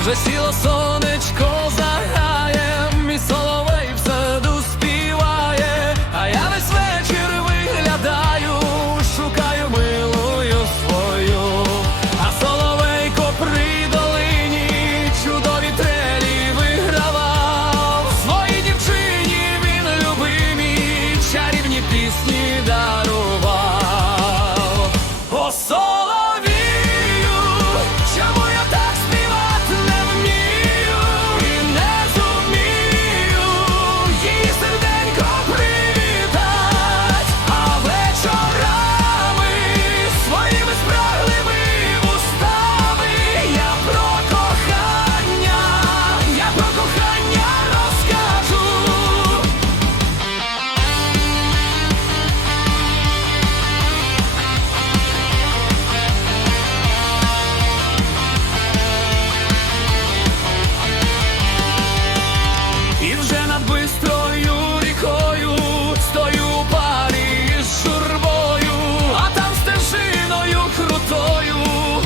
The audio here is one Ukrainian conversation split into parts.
вже сіло сонечко. І вже над бистрою рікою стою парі з журбою, а там стежиною крутою,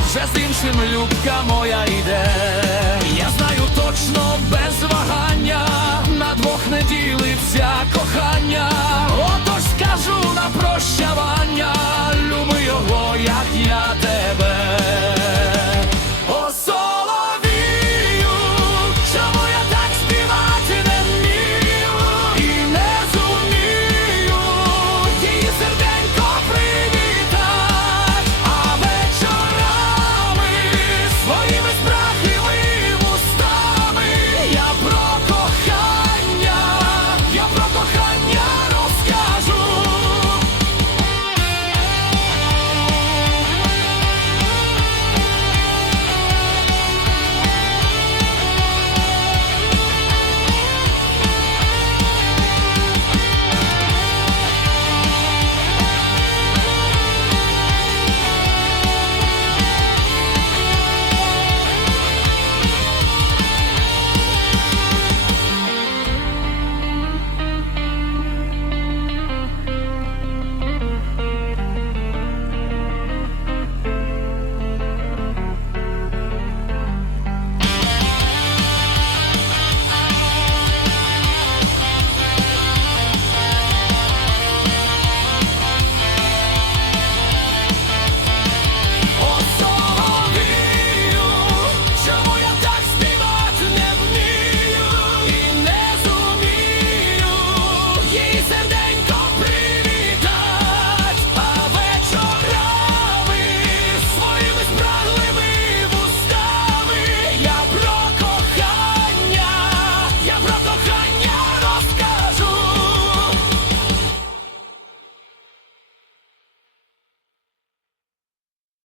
вже з іншим любка моя йде. Я знаю точно без вагання, на двох не ділиться кохання.